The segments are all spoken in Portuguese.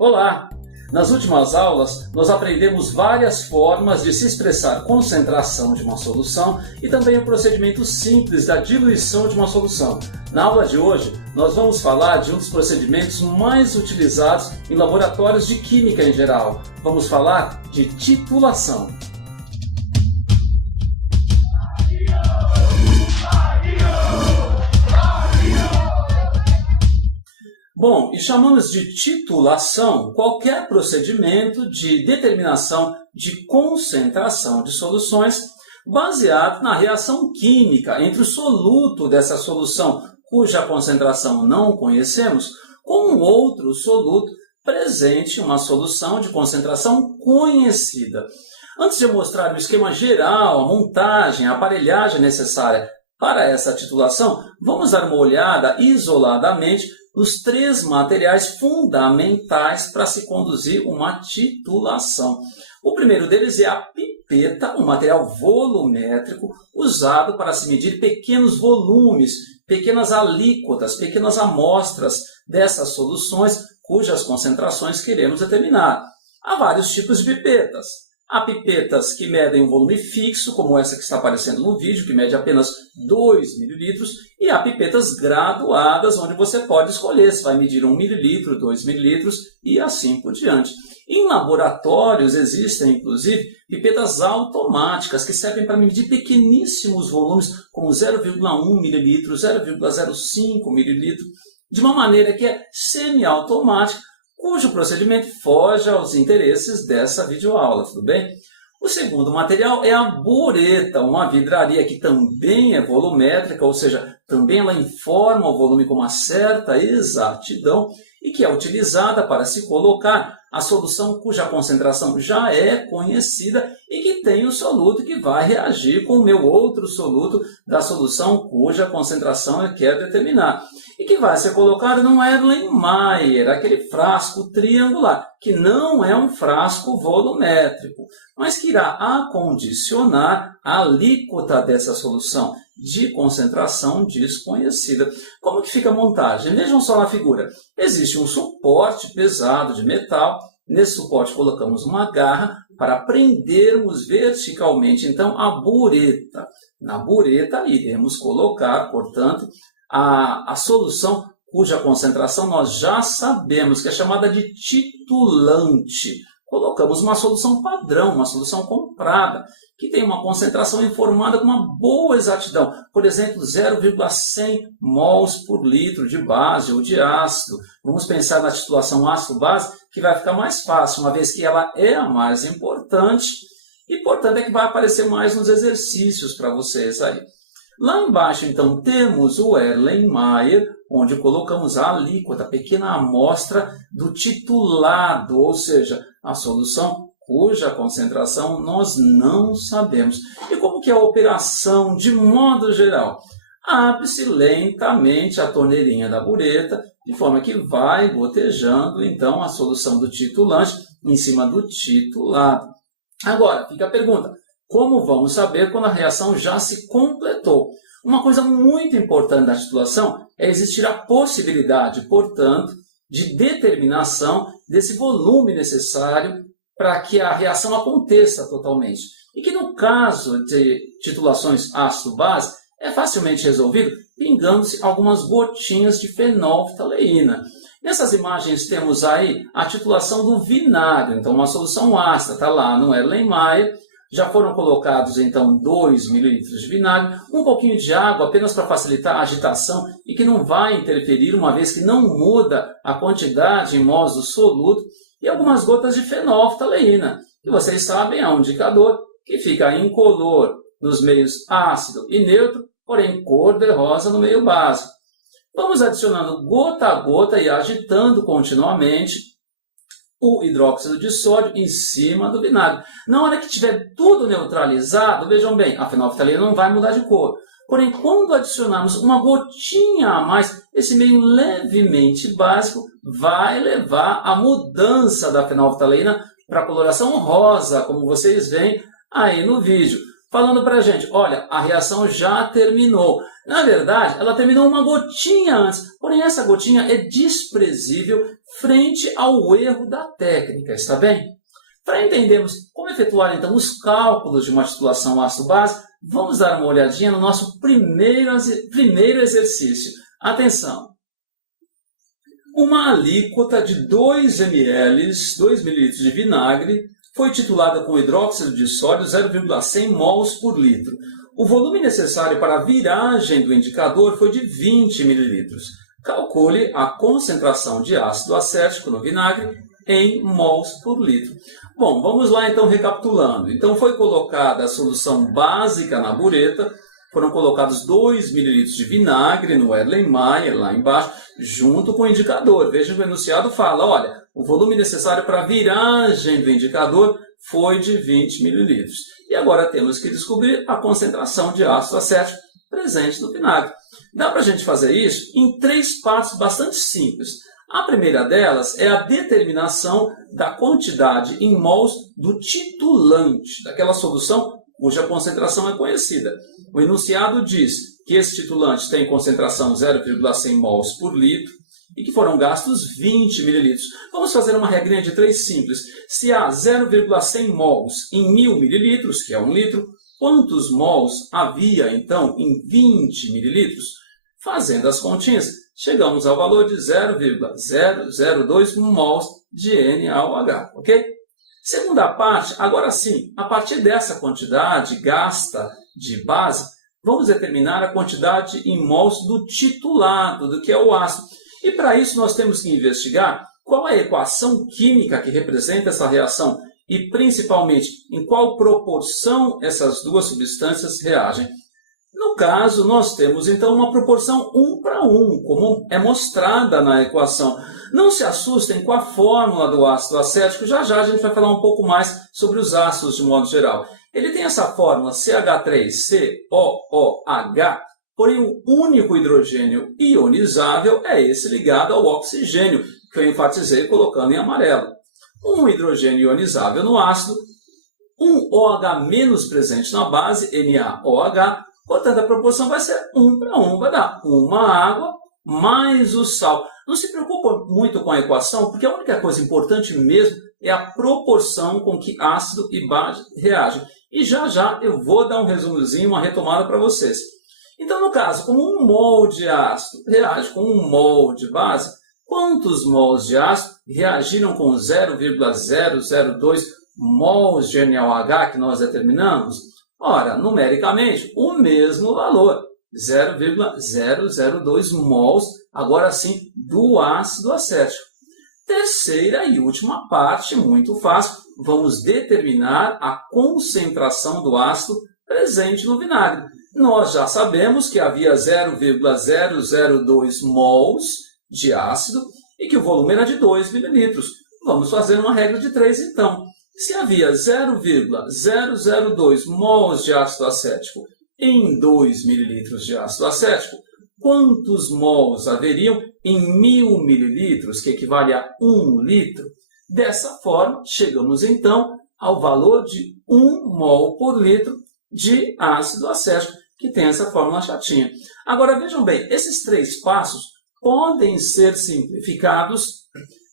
Olá! Nas últimas aulas, nós aprendemos várias formas de se expressar concentração de uma solução e também o procedimento simples da diluição de uma solução. Na aula de hoje, nós vamos falar de um dos procedimentos mais utilizados em laboratórios de química em geral. Vamos falar de titulação. Bom, e chamamos de titulação qualquer procedimento de determinação de concentração de soluções baseado na reação química entre o soluto dessa solução, cuja concentração não conhecemos, com um outro soluto presente em uma solução de concentração conhecida. Antes de mostrar o esquema geral, a montagem, a aparelhagem necessária para essa titulação, vamos dar uma olhada isoladamente os três materiais fundamentais para se conduzir uma titulação. O primeiro deles é a pipeta, um material volumétrico usado para se medir pequenos volumes, pequenas alíquotas, pequenas amostras dessas soluções cujas concentrações queremos determinar. Há vários tipos de pipetas. Há pipetas que medem um volume fixo, como essa que está aparecendo no vídeo, que mede apenas 2 ml, e há pipetas graduadas, onde você pode escolher se vai medir 1 ml, 2 ml e assim por diante. Em laboratórios existem, inclusive, pipetas automáticas que servem para medir pequeníssimos volumes, como 0,1 ml, 0,05 ml, de uma maneira que é semiautomática, cujo procedimento foge aos interesses dessa videoaula, tudo bem? O segundo material é a bureta, uma vidraria que também é volumétrica, ou seja, também ela informa o volume com uma certa exatidão e que é utilizada para se colocar a solução cuja concentração já é conhecida e que tem o soluto que vai reagir com o meu outro soluto da solução cuja concentração eu quero determinar. E que vai ser colocado num Erlenmeyer, aquele frasco triangular, que não é um frasco volumétrico, mas que irá acondicionar a alíquota dessa solução de concentração desconhecida. Como que fica a montagem? Vejam só na figura. Existe um suporte pesado de metal. Nesse suporte colocamos uma garra para prendermos verticalmente, então, a bureta. Na bureta iremos colocar, portanto, a solução cuja concentração nós já sabemos que é chamada de titulante. Colocamos uma solução padrão, uma solução comprada, que tem uma concentração informada com uma boa exatidão. Por exemplo, 0,100 mols por litro de base ou de ácido. Vamos pensar na titulação ácido-base, que vai ficar mais fácil, uma vez que ela é a mais importante e, portanto, é que vai aparecer mais nos exercícios para vocês aí. Lá embaixo, então, temos o Erlenmeyer, onde colocamos a alíquota, a pequena amostra do titulado, ou seja, a solução cuja concentração nós não sabemos. E como que é a operação de modo geral? Abre-se lentamente a torneirinha da bureta, de forma que vai gotejando, então, a solução do titulante em cima do titulado. Agora, fica a pergunta. Como vamos saber quando a reação já se completou? Uma coisa muito importante da titulação é existir a possibilidade, portanto, de determinação desse volume necessário para que a reação aconteça totalmente. E que no caso de titulações ácido-base é facilmente resolvido pingando-se algumas gotinhas de fenolftaleína. Nessas imagens temos aí a titulação do vinagre, então uma solução ácida, está lá no Erlenmeyer. Já foram colocados, então, 2 ml de vinagre, um pouquinho de água apenas para facilitar a agitação e que não vai interferir, uma vez que não muda a quantidade em mols do soluto, e algumas gotas de fenolftaleína, que vocês sabem é um indicador que fica incolor nos meios ácido e neutro, porém cor-de-rosa no meio básico. Vamos adicionando gota a gota e agitando continuamente o hidróxido de sódio em cima do vinagre. Na hora que tiver tudo neutralizado, vejam bem, a fenolftaleína não vai mudar de cor. Porém, quando adicionarmos uma gotinha a mais, esse meio levemente básico vai levar à mudança da fenolftaleína para a coloração rosa, como vocês veem aí no vídeo. Falando para a gente, olha, a reação já terminou. Na verdade, ela terminou uma gotinha antes, porém essa gotinha é desprezível frente ao erro da técnica, está bem? Para entendermos como efetuar então os cálculos de uma titulação ácido-base, vamos dar uma olhadinha no nosso primeiro exercício. Atenção! Uma alíquota de 2 ml, 2 ml de vinagre, foi titulada com hidróxido de sódio 0,100 mols por litro. O volume necessário para a viragem do indicador foi de 20 ml. Calcule a concentração de ácido acético no vinagre em mols por litro. Bom, vamos lá então recapitulando. Então foi colocada a solução básica na bureta, foram colocados 2 ml de vinagre no Erlenmeyer, lá embaixo, junto com o indicador. Veja que o enunciado fala, olha, o volume necessário para a viragem do indicador foi de 20 ml. E agora temos que descobrir a concentração de ácido acético presente no vinagre. Dá para a gente fazer isso em 3 partes bastante simples. A primeira delas é a determinação da quantidade em mols do titulante, daquela solução cuja concentração é conhecida. O enunciado diz que esse titulante tem concentração 0,100 mols por litro e que foram gastos 20 ml. Vamos fazer uma regrinha de 3 simples. Se há 0,100 mols em 1000 ml, que é 1 litro, quantos mols havia então em 20 ml? Fazendo as continhas, chegamos ao valor de 0,002 mols de NaOH, ok? Segunda parte, agora sim, a partir dessa quantidade gasta de base, vamos determinar a quantidade em mols do titulado, do que é o ácido. E para isso nós temos que investigar qual é a equação química que representa essa reação e principalmente em qual proporção essas duas substâncias reagem. No caso, nós temos então uma proporção 1 para 1, como é mostrada na equação. Não se assustem com a fórmula do ácido acético, já já a gente vai falar um pouco mais sobre os ácidos de modo geral. Ele tem essa fórmula CH3COOH, porém o único hidrogênio ionizável é esse ligado ao oxigênio, que eu enfatizei colocando em amarelo. Um hidrogênio ionizável no ácido, um OH menos presente na base, NaOH, portanto a proporção vai ser 1 para 1, vai dar uma água mais o sal. Não se preocupa muito com a equação, porque a única coisa importante mesmo é a proporção com que ácido e base reagem. E já já eu vou dar um resumozinho, uma retomada para vocês. Então, no caso, como 1 mol de ácido reage com 1 mol de base, quantos mols de ácido reagiram com 0,002 mols de NaOH que nós determinamos? Ora, numericamente, o mesmo valor, 0,002 mols, agora sim, do ácido acético. Terceira e última parte, muito fácil, vamos determinar a concentração do ácido presente no vinagre. Nós já sabemos que havia 0,002 mols de ácido e que o volume era de 2 ml. Vamos fazer uma regra de 3 então. Se havia 0,002 mols de ácido acético em 2 ml de ácido acético, quantos mols haveriam em 1000 ml, que equivale a 1 litro? Dessa forma, chegamos então ao valor de 1 mol por litro de ácido acético, que tem essa fórmula chatinha. Agora, vejam bem, esses 3 passos podem ser simplificados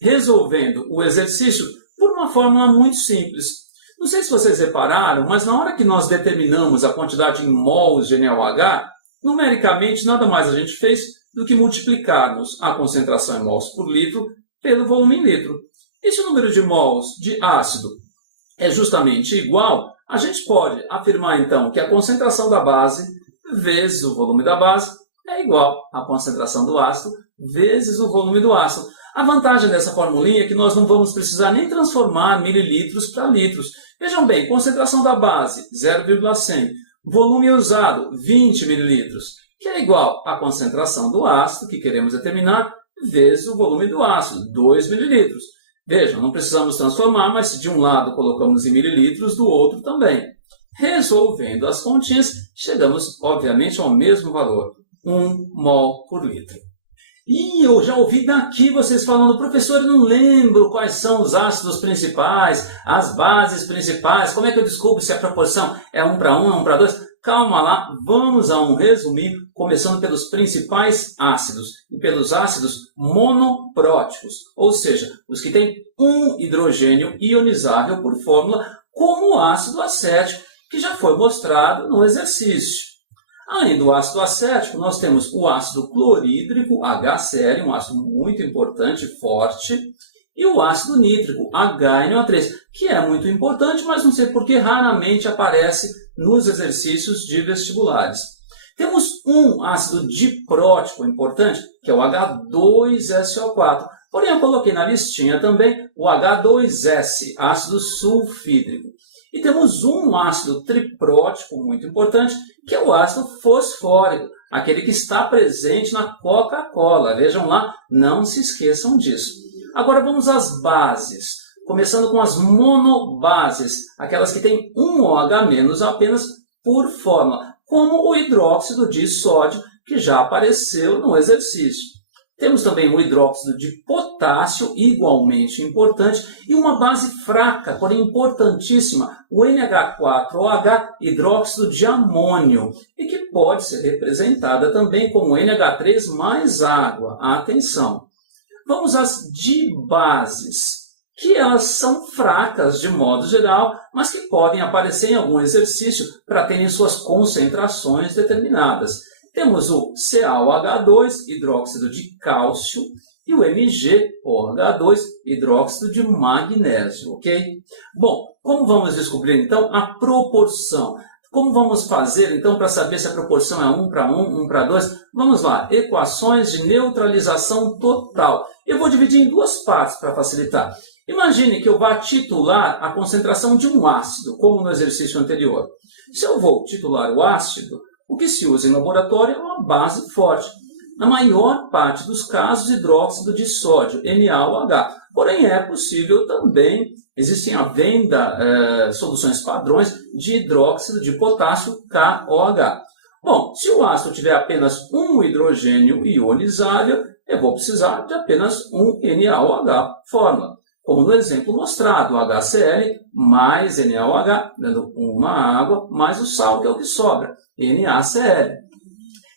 resolvendo o exercício por uma fórmula muito simples. Não sei se vocês repararam, mas na hora que nós determinamos a quantidade em mols de NaOH, numericamente nada mais a gente fez do que multiplicarmos a concentração em mols por litro pelo volume em litro. E se o número de mols de ácido é justamente igual, a gente pode afirmar então que a concentração da base vezes o volume da base é igual à concentração do ácido vezes o volume do ácido. A vantagem dessa formulinha é que nós não vamos precisar nem transformar mililitros para litros. Vejam bem, concentração da base, 0,100. Volume usado, 20 mililitros, que é igual à concentração do ácido, que queremos determinar, vezes o volume do ácido, 2 mililitros. Vejam, não precisamos transformar, mas se de um lado colocamos em mililitros, do outro também. Resolvendo as continhas, chegamos, obviamente, ao mesmo valor, 1 mol por litro. E eu já ouvi daqui vocês falando, professor, eu não lembro quais são os ácidos principais, as bases principais, como é que eu descubro se a proporção é 1 para 1, é 1 para 2? Calma lá, vamos a um resuminho, começando pelos principais ácidos e pelos ácidos monopróticos, ou seja, os que têm um hidrogênio ionizável por fórmula, como o ácido acético, que já foi mostrado no exercício. Além do ácido acético, nós temos o ácido clorídrico, HCl, um ácido muito importante e forte, e o ácido nítrico, HNO3, que é muito importante, mas não sei por que raramente aparece nos exercícios de vestibulares. Temos um ácido diprótico importante, que é o H2SO4. Porém, eu coloquei na listinha também o H2S, ácido sulfídrico. E temos um ácido triprótico muito importante, que é o ácido fosfórico, aquele que está presente na Coca-Cola. Vejam lá, não se esqueçam disso. Agora vamos às bases, começando com as monobases, aquelas que têm um OH- apenas por fórmula, como o hidróxido de sódio, que já apareceu no exercício. Temos também o hidróxido de potássio, igualmente importante, e uma base fraca, porém importantíssima, o NH4OH, hidróxido de amônio, e que pode ser representada também como NH3 mais água. Atenção! Vamos às dibases, que elas são fracas de modo geral, mas que podem aparecer em algum exercício para terem suas concentrações determinadas. Temos o CaOH2, hidróxido de cálcio, e o MgOH2, hidróxido de magnésio, ok? Bom, como vamos descobrir então a proporção? Como vamos fazer então para saber se a proporção é 1 para 1, 1 para 2? Vamos lá, equações de neutralização total. Eu vou dividir em duas partes para facilitar. Imagine que eu vá titular a concentração de um ácido, como no exercício anterior. Se eu vou titular o ácido, o que se usa em laboratório é uma base forte. Na maior parte dos casos, hidróxido de sódio, NaOH. Porém, é possível também, existem à venda soluções padrões de hidróxido de potássio, KOH. Bom, se o ácido tiver apenas um hidrogênio ionizável, eu vou precisar de apenas um NaOH, fórmula. Como no exemplo mostrado, o HCl mais NaOH, dando uma água, mais o sal, que é o que sobra, NaCl.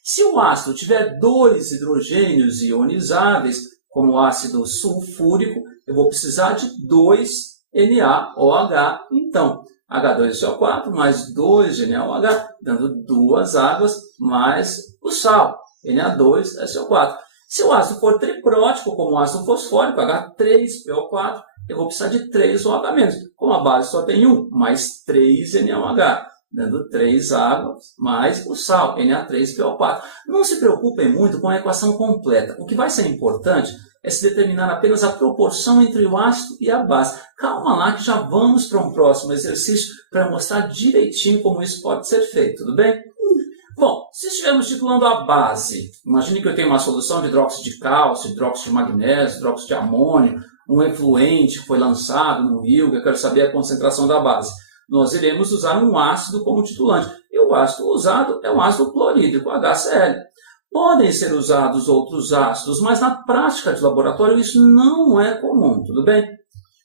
Se o ácido tiver dois hidrogênios ionizáveis, como o ácido sulfúrico, eu vou precisar de 2 NaOH. Então, H2SO4 mais 2 de NaOH, dando duas águas mais o sal, Na2SO4. Se o ácido for triprótico, como o ácido fosfórico, H3PO4, eu vou precisar de 3 OH-. Como a base só tem 1, mais 3 NaOH, dando 3 águas mais o sal, Na3PO4. Não se preocupem muito com a equação completa. O que vai ser importante é se determinar apenas a proporção entre o ácido e a base. Calma lá que já vamos para um próximo exercício para mostrar direitinho como isso pode ser feito, tudo bem? Bom, se estivermos titulando a base, imagine que eu tenho uma solução de hidróxido de cálcio, hidróxido de magnésio, hidróxido de amônio, um efluente que foi lançado no rio, que eu quero saber a concentração da base. Nós iremos usar um ácido como titulante. E o ácido usado é o ácido clorídrico, HCl. Podem ser usados outros ácidos, mas na prática de laboratório isso não é comum, tudo bem?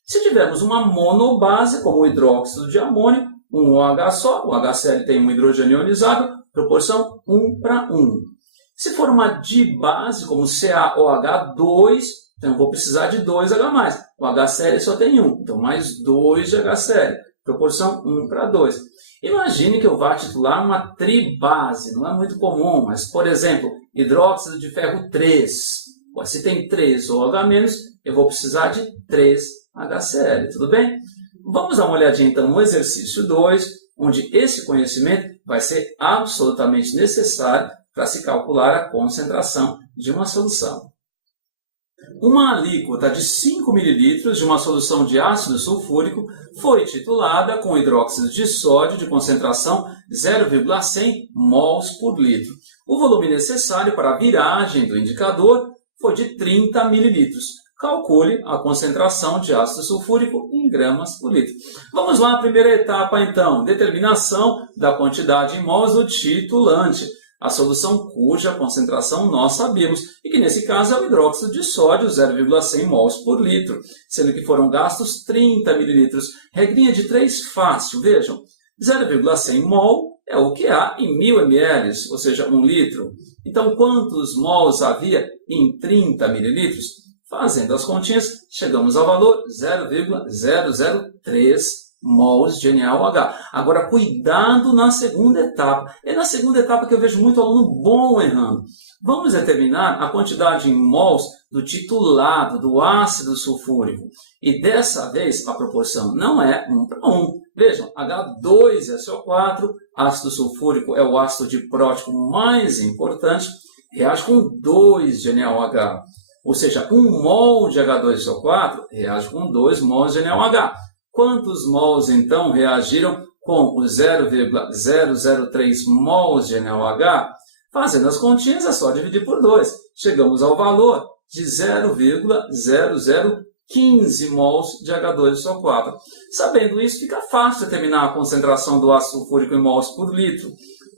Se tivermos uma monobase, como o hidróxido de amônio, um OH só, o HCl tem um hidrogênio ionizável, proporção 1 para 1. Se for uma dibase, como CaOH2, então eu vou precisar de 2H+. O HCl só tem 1, então mais 2 de HCl, proporção 1 para 2. Imagine que eu vá titular uma tribase, não é muito comum, mas, por exemplo, hidróxido de ferro 3. Se tem 3 OH-, eu vou precisar de 3 HCl, tudo bem? Vamos dar uma olhadinha então no exercício 2, onde esse conhecimento vai ser absolutamente necessário para se calcular a concentração de uma solução. Uma alíquota de 5 ml de uma solução de ácido sulfúrico foi titulada com hidróxido de sódio de concentração 0,100 mols por litro. O volume necessário para a viragem do indicador foi de 30 ml. Calcule a concentração de ácido sulfúrico em gramas por litro. Vamos lá, a primeira etapa então, determinação da quantidade em mols do titulante. A solução cuja concentração nós sabemos, e que nesse caso é o hidróxido de sódio, 0,100 mols por litro, sendo que foram gastos 30 ml. Regrinha de 3 fácil, vejam, 0,100 mol é o que há em 1000 ml, ou seja, 1 litro. Então, quantos mols havia em 30 mililitros? Fazendo as continhas, chegamos ao valor 0,003 mols de NaOH. Agora, cuidado na segunda etapa. É na segunda etapa que eu vejo muito aluno bom errando. Vamos determinar a quantidade em mols do titulado, do ácido sulfúrico. E dessa vez, a proporção não é 1 para 1. Vejam, H2SO4, ácido sulfúrico é o ácido diprótico mais importante, reage com 2 de NaOH. Ou seja, 1 mol de H2SO4 reage com 2 mols de NaOH. Quantos mols, então, reagiram com os 0,003 mols de NaOH? Fazendo as continhas, é só dividir por 2. Chegamos ao valor de 0,0015 mols de H2SO4. Sabendo isso, fica fácil determinar a concentração do ácido sulfúrico em mols por litro,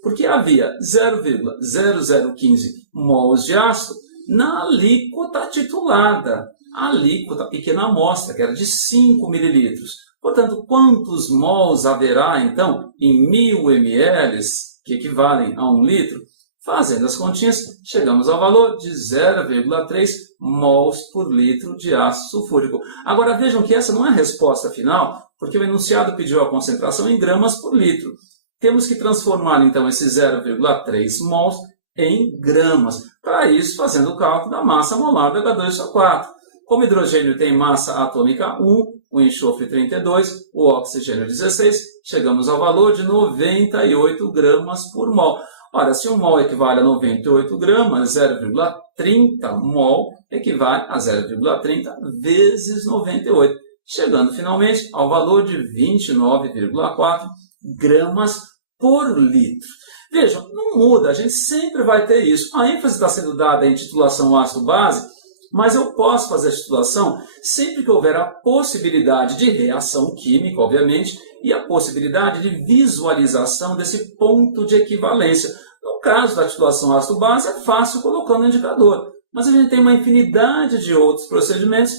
porque havia 0,0015 mols de ácido na alíquota titulada, a alíquota pequena amostra, que era de 5 mililitros. Portanto, quantos mols haverá, então, em 1000 ml, que equivalem a 1 litro? Fazendo as continhas, chegamos ao valor de 0,3 mols por litro de ácido sulfúrico. Agora, vejam que essa não é a resposta final, porque o enunciado pediu a concentração em gramas por litro. Temos que transformar, então, esse 0,3 mols em gramas. Para isso, fazendo o cálculo da massa molar do H2SO4. Como o hidrogênio tem massa atômica 1, o enxofre 32, o oxigênio 16, chegamos ao valor de 98 gramas por mol. Ora, se 1 mol equivale a 98 gramas, 0,30 mol equivale a 0,30 vezes 98, chegando finalmente ao valor de 29,4 gramas por litro. Vejam, não muda, a gente sempre vai ter isso. A ênfase está sendo dada em titulação ácido-base, mas eu posso fazer a titulação sempre que houver a possibilidade de reação química, obviamente, e a possibilidade de visualização desse ponto de equivalência. No caso da titulação ácido-base, é fácil colocando o indicador, mas a gente tem uma infinidade de outros procedimentos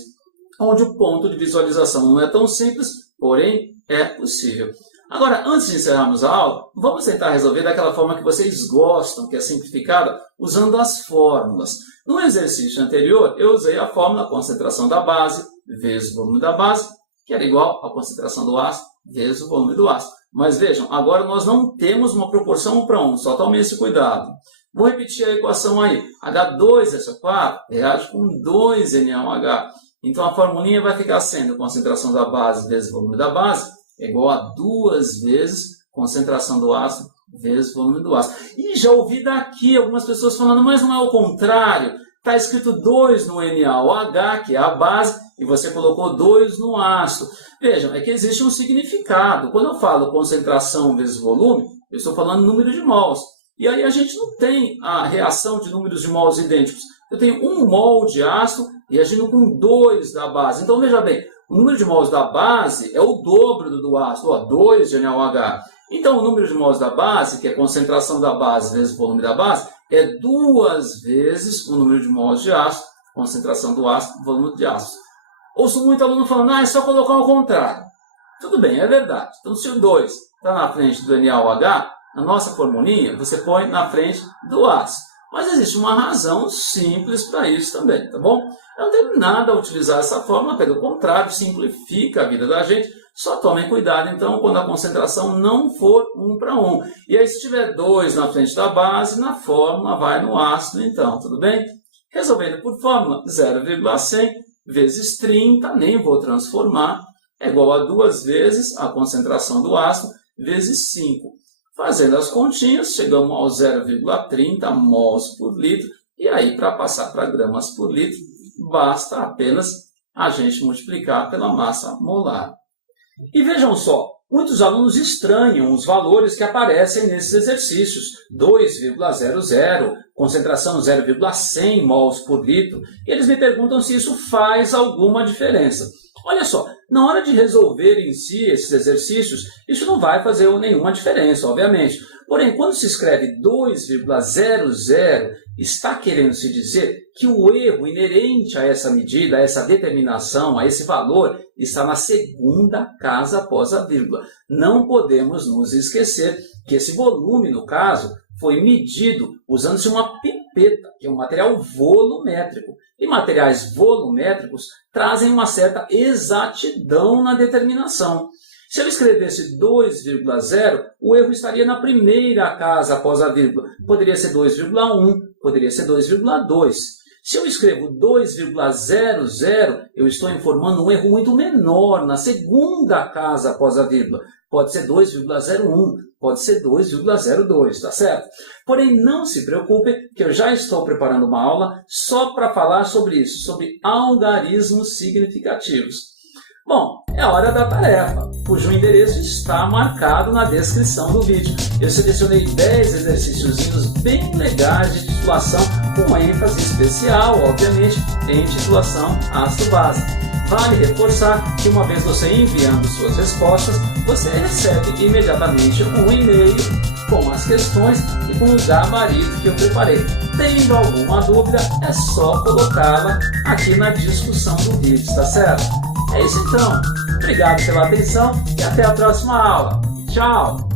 onde o ponto de visualização não é tão simples, porém é possível. Agora, antes de encerrarmos a aula, vamos tentar resolver daquela forma que vocês gostam, que é simplificada, usando as fórmulas. No exercício anterior, eu usei a fórmula concentração da base vezes o volume da base, que era igual à concentração do ácido vezes o volume do ácido. Mas vejam, agora nós não temos uma proporção 1 para 1, só tomem esse cuidado. Vou repetir a equação aí. H2SO4 reage com 2 NaOH. Então a formulinha vai ficar sendo concentração da base vezes o volume da base é igual a 2 vezes concentração do ácido vezes volume do ácido. E já ouvi daqui algumas pessoas falando, mas não é o contrário. Está escrito 2 no NaOH, que é a base, e você colocou 2 no ácido. Vejam, é que existe um significado. Quando eu falo concentração vezes volume, eu estou falando número de mols. E aí a gente não tem a reação de números de mols idênticos. Eu tenho 1 mol de ácido reagindo com 2 da base. Então, veja bem, o número de mols da base é o dobro do ácido, 2 de NaOH. Então, o número de mols da base, que é a concentração da base vezes o volume da base, é 2 vezes o número de mols de ácido, concentração do ácido, volume de ácido. Ouço muito aluno falando, é só colocar ao contrário. Tudo bem, é verdade. Então, se o 2 está na frente do NaOH, na nossa formulinha, você põe na frente do ácido. Mas existe uma razão simples para isso também, tá bom? Eu não tenho nada a utilizar essa fórmula, pelo contrário, simplifica a vida da gente. Só tomem cuidado, então, quando a concentração não for 1 para 1. E aí, se tiver 2 na frente da base, na fórmula vai no ácido, então, tudo bem? Resolvendo por fórmula, 0,100 vezes 30, nem vou transformar, é igual a 2 vezes a concentração do ácido vezes 5. Fazendo as continhas, chegamos ao 0,30 mols por litro. E aí, para passar para gramas por litro, basta apenas a gente multiplicar pela massa molar. E vejam só, muitos alunos estranham os valores que aparecem nesses exercícios. 2,00, concentração 0,100 mols por litro. E eles me perguntam se isso faz alguma diferença. Olha só, na hora de resolver em si esses exercícios, isso não vai fazer nenhuma diferença, obviamente. Porém, quando se escreve 2,00, está querendo se dizer que o erro inerente a essa medida, a essa determinação, a esse valor, está na segunda casa após a vírgula. Não podemos nos esquecer que esse volume, no caso, foi medido usando-se uma pipeta, que é um material volumétrico. E materiais volumétricos trazem uma certa exatidão na determinação. Se eu escrevesse 2,0, o erro estaria na primeira casa após a vírgula. Poderia ser 2,1, poderia ser 2,2. Se eu escrevo 2,00, eu estou informando um erro muito menor na segunda casa após a vírgula. Pode ser 2,01, pode ser 2,02, tá certo? Porém, não se preocupe que eu já estou preparando uma aula só para falar sobre isso, sobre algarismos significativos. Bom, é hora da tarefa, cujo endereço está marcado na descrição do vídeo. Eu selecionei 10 exercíciozinhos bem legais de titulação, com ênfase especial, obviamente, em titulação ácido-base. Vale reforçar que uma vez você enviando suas respostas, você recebe imediatamente um e-mail com as questões e com o gabarito que eu preparei. Tendo alguma dúvida, é só colocá-la aqui na discussão do vídeo, tá certo? É isso então. Obrigado pela atenção e até a próxima aula. Tchau!